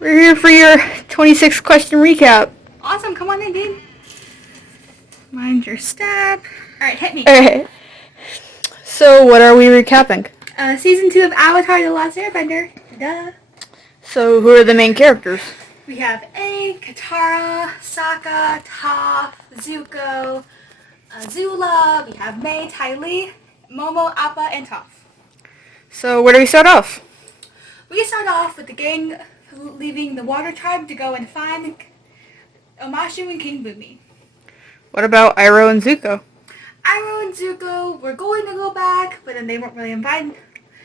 We're here for your 26 question recap. Awesome, come on in, Dean. Mind your step. Alright, hit me. Alright. So, what are we recapping? Season 2 of Avatar the Last Airbender. Duh. So, who are the main characters? We have A, Katara, Sokka, Toph, Zuko, Azula, we have Mai, Ty Lee, Momo, Appa, and Toph. So, where do we start off? We start off with the gang leaving the Water Tribe to go and find Omashu and King Bumi. What about Iroh and Zuko? Iroh and Zuko were going to go back, but then they weren't really invited.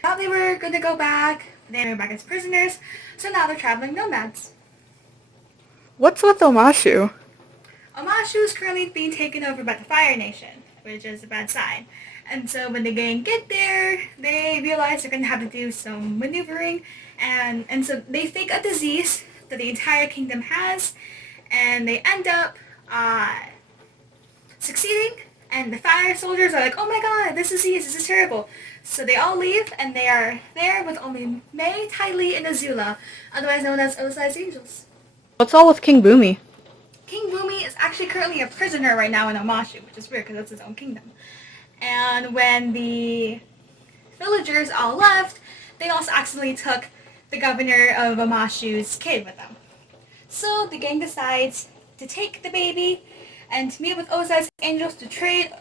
Thought they were going to go back, but they were back as prisoners, so now they're traveling nomads. What's with Omashu? Omashu is currently being taken over by the Fire Nation, which is a bad sign. And so when the gang get there, they realize they're going to have to do some maneuvering, and so they fake a disease that the entire kingdom has, and they end up succeeding, and the fire soldiers are like, oh my god, this is terrible. So they all leave, and they are there with only Mai, Ty Lee, and Azula, otherwise known as Ozai's Angels. What's all with King Bumi? King Bumi is actually currently a prisoner right now in Omashu, which is weird because that's his own kingdom. And when the villagers all left, they also accidentally took the governor of Omashu's kid with them. So the gang decides to take the baby and to meet with Ozai's Angels to trade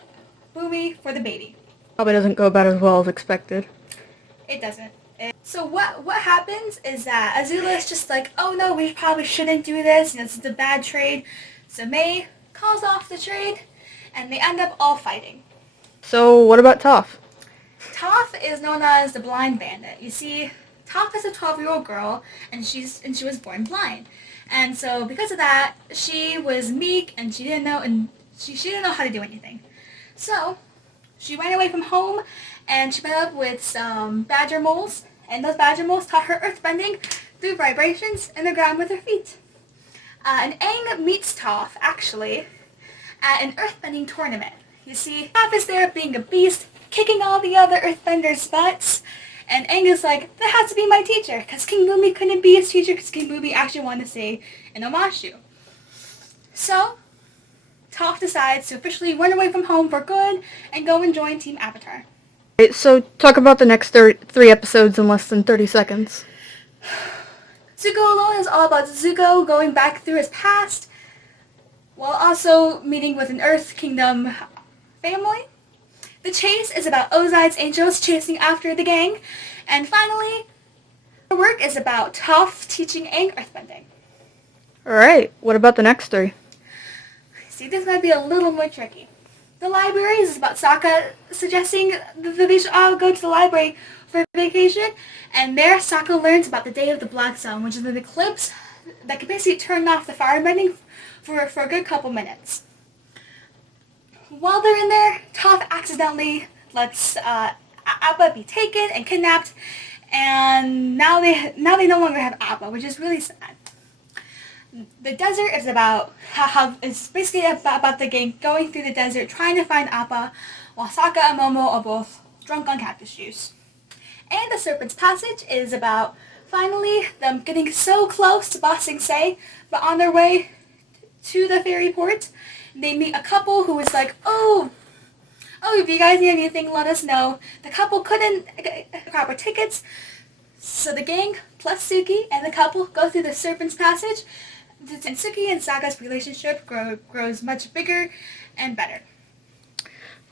Bumi for the baby. Probably doesn't go about as well as expected. It doesn't. So what happens is that Azula is just like, oh no, we probably shouldn't do this, this is a bad trade. So Mai calls off the trade, and they end up all fighting. So, what about Toph? Toph is known as the blind bandit. You see, Toph is a 12-year-old girl, and she was born blind. And so because of that, she was meek, and she didn't know how to do anything. So she ran away from home, and she met up with some badger moles, and those badger moles taught her earthbending through vibrations in the ground with her feet. And Aang meets Toph, actually, at an earthbending tournament. You see, Toph is there being a beast, kicking all the other earthbenders' butts, and Aang is like, that has to be my teacher, because King Bumi couldn't be his teacher because King Bumi actually wanted to stay in Omashu. So Toph decides to officially run away from home for good and go and join Team Avatar. Right, so talk about the next three episodes in less than 30 seconds. Zuko Alone is all about Zuko going back through his past, while also meeting with an Earth Kingdom family. The chase is about Ozai's Angels chasing after the gang. And finally, the work is about Toph teaching Aang earthbending. Alright, what about the next three? See, this might be a little more tricky. The library is about Sokka suggesting that they should all go to the library for vacation, and there Sokka learns about the Day of the Black Sun, which is an eclipse that can basically turn off the firebending for a good couple minutes. While they're in there, Toph accidentally lets Appa be taken and kidnapped, and now they no longer have Appa, which is really sad. The desert is about how it's basically about the gang going through the desert trying to find Appa, while Sokka and Momo are both drunk on cactus juice. And the Serpent's Passage is about finally them getting so close to Ba Sing Se, but on their way to the ferry port, they meet a couple who is like, oh, if you guys need anything, let us know. The couple couldn't get proper tickets, so the gang plus Suki and the couple go through the Serpent's Passage, and Suki and Sokka's relationship grows much bigger and better.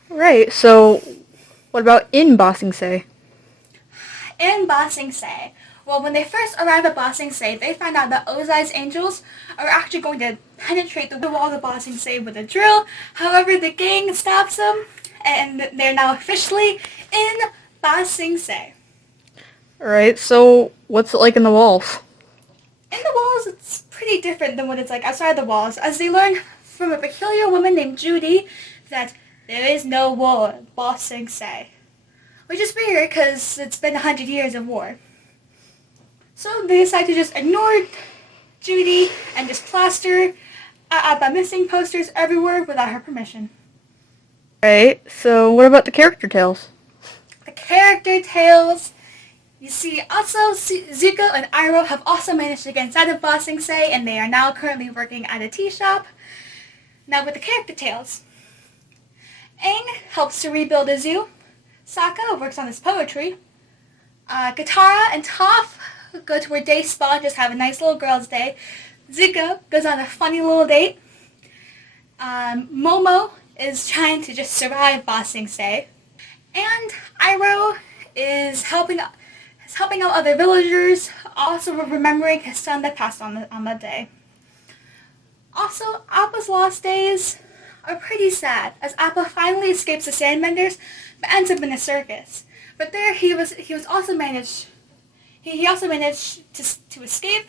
Right, so what about in Ba Sing Se? In Ba Sing Se, well, when they first arrive at Ba Sing Se, they find out that Ozai's Angels are actually going to penetrate the wall of Ba Sing Se with a drill. However, the gang stops them, and they're now officially in Ba Sing Se. Alright, so what's it like in the walls? In the walls, it's pretty different than what it's like outside the walls, as they learn from a peculiar woman named Judy that there is no war in Ba Sing Se. Which is weird, because it's been 100 years of war. So they decide to just ignore Judy and just plaster Appa missing posters everywhere without her permission. Right, so what about the character tales? The character tales, You see, also Zuko and Iroh have also managed to get inside of Ba Sing Se, and they are now currently working at a tea shop. Now with the character tales. Aang helps to rebuild a zoo. Sokka works on his poetry. Katara and Toph go to a day spa and just have a nice little girls' day. Zuko goes on a funny little date. Momo is trying to just survive Ba Sing Se. And Iroh is helping out other villagers, also remembering his son that passed on that day. Also, Appa's lost days are pretty sad, as Appa finally escapes the Sandbenders, but ends up in a circus. But there he also managed to escape,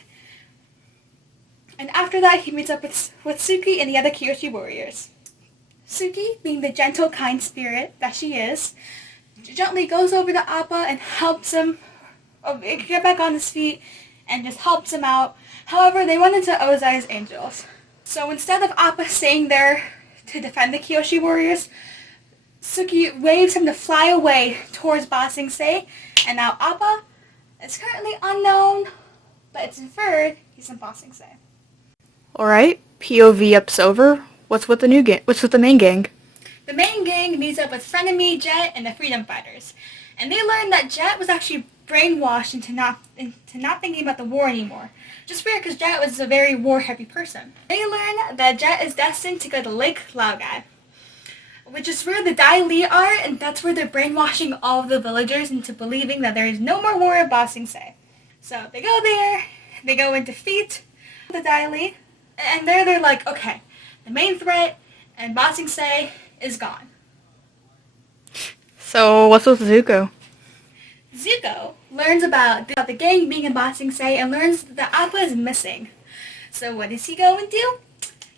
and after that he meets up with Suki and the other Kyoshi warriors. Suki, being the gentle, kind spirit that she is, gently goes over to Appa and helps him get back on his feet and just helps him out. However, they run into Ozai's angels. So instead of Appa staying there to defend the Kyoshi warriors, Suki waves him to fly away towards Ba Sing Se, and now Appa is currently unknown, but it's inferred he's in Ba Sing Se. Alright, POV up's over. What's with the new gang? What's with the main gang? The main gang meets up with Frenemy, Jet, and the Freedom Fighters, and they learn that Jet was actually brainwashed into not thinking about the war anymore. Just weird, because Jet was a very war-heavy person. They learn that Jet is destined to go to Lake Laogai, which is where the Dai Li are, and that's where they're brainwashing all of the villagers into believing that there is no more war at Ba Sing Se. So they go there, they go and defeat the Dai Li, and there they're like, okay, the main threat and Ba Sing Se is gone. So, what's with Zuko? Zuko learns about the gang being in Ba Sing Se and learns that Appa is missing. So what does he go and do?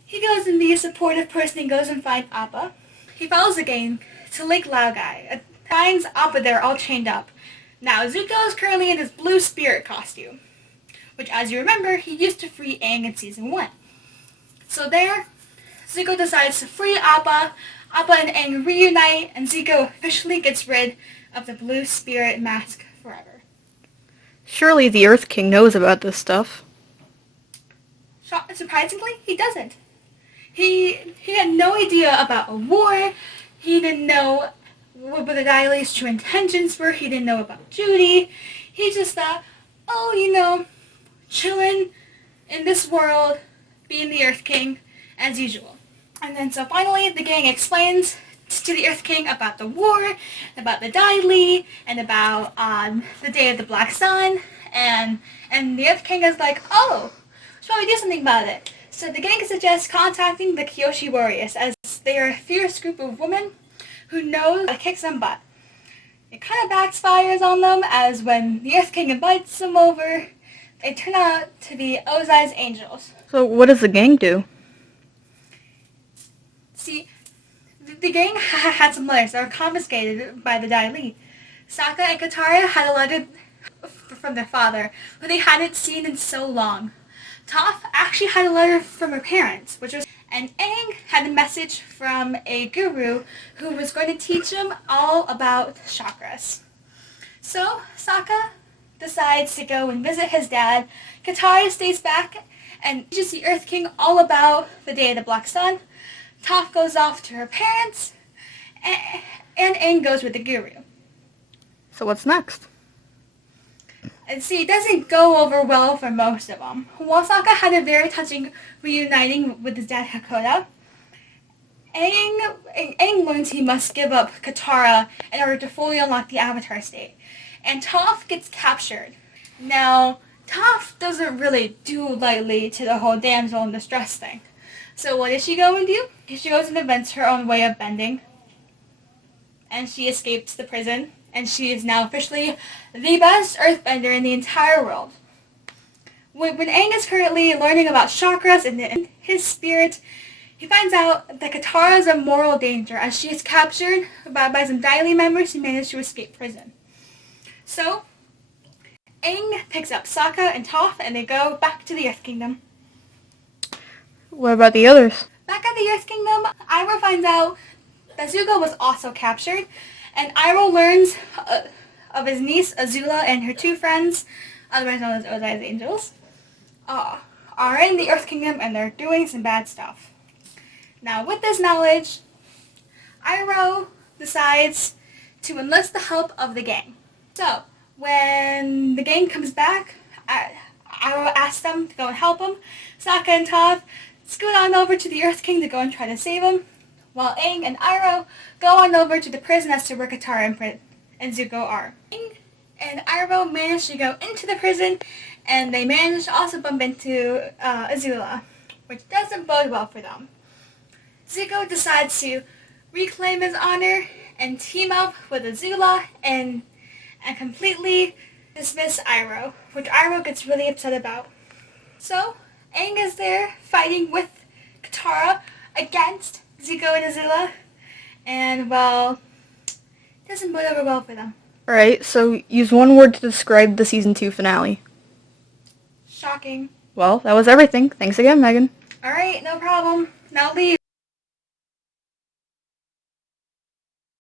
He goes and be a supportive person and goes and finds Appa. He follows the gang to Lake Laogai and finds Appa there all chained up. Now Zuko is currently in his blue spirit costume, which, as you remember, he used to free Aang in Season 1. So there, Zuko decides to free Appa. Appa and Aang reunite, and Zuko officially gets rid of the blue spirit mask forever. Surely the Earth King knows about this stuff. Surprisingly, he doesn't. He had no idea about a war. He didn't know what the Dai Li's true intentions were. He didn't know about Judy. He just thought, oh, chilling in this world, being the Earth King, as usual. And then so finally the gang explains to the Earth King about the war, about the Dai Li, and about the Day of the Black Sun, and the Earth King is like, oh, shall we do something about it? So the gang suggests contacting the Kyoshi warriors, as they are a fierce group of women who know how to kick some butt. It kind of backfires on them, as when the Earth King invites them over, they turn out to be Ozai's angels. So what does the gang do? See, the gang had some letters that were confiscated by the Dai Li. Sokka and Katara had a letter from their father, who they hadn't seen in so long. Toph actually had a letter from her parents, and Aang had a message from a guru who was going to teach him all about chakras. So Sokka decides to go and visit his dad. Katara stays back and teaches the Earth King all about the Day of the Black Sun. Toph goes off to her parents, and Aang goes with the guru. So what's next? And see, it doesn't go over well for most of them. While Sokka had a very touching reuniting with his dad Hakoda, Aang learns he must give up Katara in order to fully unlock the Avatar state. And Toph gets captured. Now, Toph doesn't really do lightly to the whole damsel in distress thing. So what does she go and do? She goes and invents her own way of bending. And she escapes the prison. And she is now officially the best earthbender in the entire world. When Aang is currently learning about chakras and his spirit, he finds out that Katara is a moral danger, as she is captured by some Dai Li members who managed to escape prison. So, Aang picks up Sokka and Toph, and they go back to the Earth Kingdom. What about the others? Back at the Earth Kingdom, Iroh finds out that Zuko was also captured, and Iroh learns of his niece Azula and her two friends, otherwise known as Ozai's Angels, are in the Earth Kingdom and they're doing some bad stuff. Now, with this knowledge, Iroh decides to enlist the help of the gang. So, when the gang comes back, Iroh asks them to go and help him. Sokka and Toph scoot on over to the Earth King to go and try to save him, while Aang and Iroh go on over to the prison as to where Katara and Zuko are. Aang and Iroh manage to go into the prison, and they manage to also bump into Azula, which doesn't bode well for them. Zuko decides to reclaim his honor and team up with Azula and completely dismiss Iroh, which Iroh gets really upset about. So, Aang is there fighting with Katara against Zuko and Azula, and well, it doesn't bode over well for them. Alright, so use one word to describe the season 2 finale. Shocking. Well, that was everything. Thanks again, Megan. Alright, no problem. Now leave.